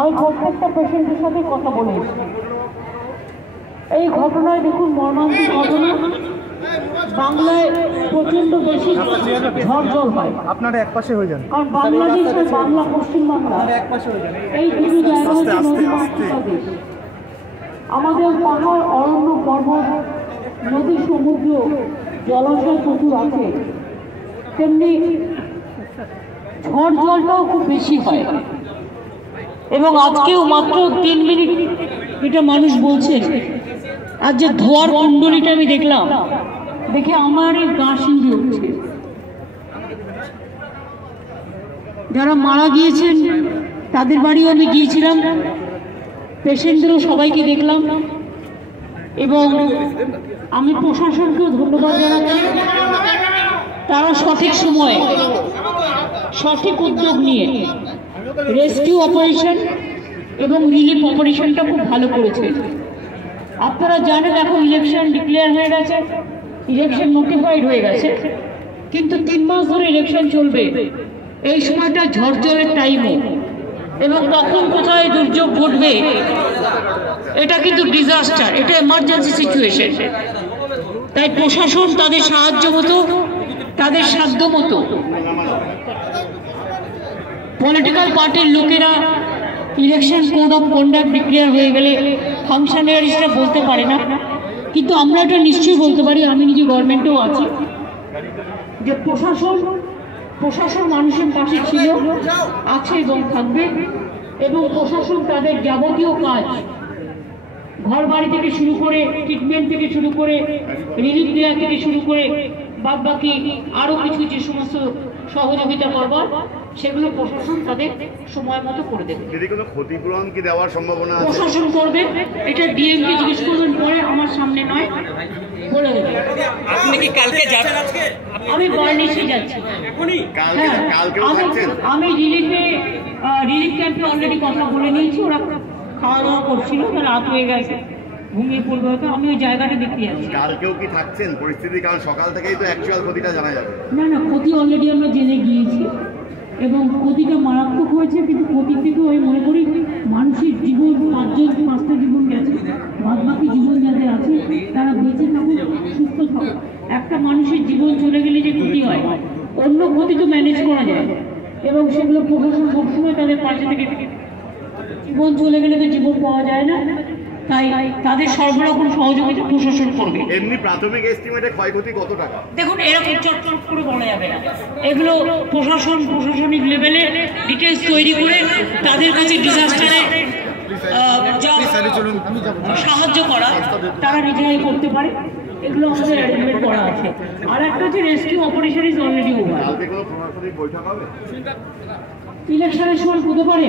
আমি প্রত্যেকটা পেশেন্টের সাথে কথা বলেছি। এই ঘটনায় দেখুন, মর্মান্তিক ঘটনা। বাংলায় প্রচন্ড বেশি ঝড় জল হয়। আপনারা এক পাশে হয়ে যান, কারণ বাংলাদেশ আর বাংলা পশ্চিমবাংলা এই দুটি জায়গা হচ্ছে নদী মাতৃকা দেশ। আমাদের পাহাড়, অরণ্য, পর্বত, নদী, সমুদ্র, জলাশয় প্রচুর আছে, তেমনি ঝড় জলটাও খুব বেশি হয়। এবং আজকেও মাত্র 3 মিনিট এটা মানুষ বলছে, আর যে ধোয়ার কুণ্ডলিটা আমি দেখলাম, দেখে আমারই গা শিউরে উঠছে। যারা মারা গিয়েছেন তাদের বাড়িও আমি গিয়েছিলাম, পেশেন্টদেরও সবাইকে দেখলাম, এবং আমি প্রশাসনকেও ধন্যবাদ জানাচ্ছি। তারা সঠিক সময়ে সঠিক উদ্যোগ নিয়ে রেস্কিউ অপারেশন এবং রিলিফ অপারেশনটা খুব ভালো করেছে। আপনারা জানেন এখন ইলেকশন ডিক্লেয়ার হয়ে গেছে, ইলেকশন নোটিফাইড হয়ে গেছে, কিন্তু 3 মাস ধরে ইলেকশন চলবে। এই সময়টা ঝড় জলের টাইমও, এবং কখন কোথায় দুর্যোগ ঘটবে এটা কিন্তু ডিজাস্টার, এটা এমার্জেন্সি সিচুয়েশন। তাই প্রশাসন তাদের সাহায্য মতো, তাদের সাধ্য মতো, পলিটিক্যাল পার্টির লোকেরা election code of conduct declare হয়ে গেলে ফাংশনারিজরা বলতে পারে না, কিন্তু আমরা এটা নিশ্চয়ই বলতে পারি, আমি নিজে গভর্নমেন্টেও আছি, যে প্রশাসন মানুষের পাশে ছিল, আছে এবং থাকবে। এবং প্রশাসন তাদের যাবতীয় কাজ, ঘর বাড়ি থেকে শুরু করে, ট্রিটমেন্ট থেকে শুরু করে, রিলিফ দেওয়া থেকে শুরু করে, বাদ বাকি আরো কিছু যে সমস্ত সহযোগিতা করবার, সেগুলো প্রশাসন তাদের সময় মতো করে দেবে। যদি কোনো ক্ষতিপূরণ কি দেওয়ার সম্ভাবনা আছে? প্রশাসন করবে, এটা ডিএমকে জিজ্ঞেস করবেন পরে, আমার সামনে নয়, বলে দেবে। আপনি কি কালকে যাবেন? আমি বার্নিশে যাচ্ছি। আমি রিলিফ ক্যাম্পে অলরেডি কথা বলে নিয়েছি, ওরা খাওয়া দাওয়া করছিল, রাত হয়ে গেছে, ঘুমিয়ে পড়বে হয়তো, আমি ওই জায়গাটা দেখতে যাচ্ছি। কালকেও কি থাকছেন পরিস্থিতি? কারণ সকাল থেকেই তো অ্যাকচুয়াল ক্ষতিটা জানা যাবে। না, ক্ষতি অলরেডি আমরা জেনে গিয়েছি, এবং ক্ষতিটা মারাত্মক হয়েছে, কিন্তু ক্ষতি থেকেও আমি মনে করি মানুষের জীবন, 5টা জীবন গেছে, বাদ বাকি জীবন যাদের আছে তারা বেঁচে থাকুক, সুস্থ থাকুক। একটা মানুষের জীবন চলে গেলে যে ক্ষতি হয়, অন্য ক্ষতি তো ম্যানেজ করা যায়, এবং সেগুলো প্রশাসন সবসময় তাদের পাশে থেকে, জীবন চলে গেলে তো জীবন পাওয়া যায় না, তাই তাদের সর্বরকম সহযোগিতা প্রশাসন করবে। এমনি প্রাথমিক এস্টিমেটে ক্ষয়ক্ষতি কত টাকা? দেখুন, এরকম চটচট করে বলা যাবে না, এগুলো প্রশাসনিক লেভেলে ডিটেলস তৈরি করে তাদের কাছে ডিজাস্টারে সাহায্য করা, তারা নিজেরাই করতে পারে, এগুলো আমাদের অ্যারেঞ্জমেন্ট করা আছে। আর একটা হচ্ছে rescue operation is already over. কালকে কোনো প্রশাসনিক বৈঠক হবে? ইলেকশনের সময় হতে পারে।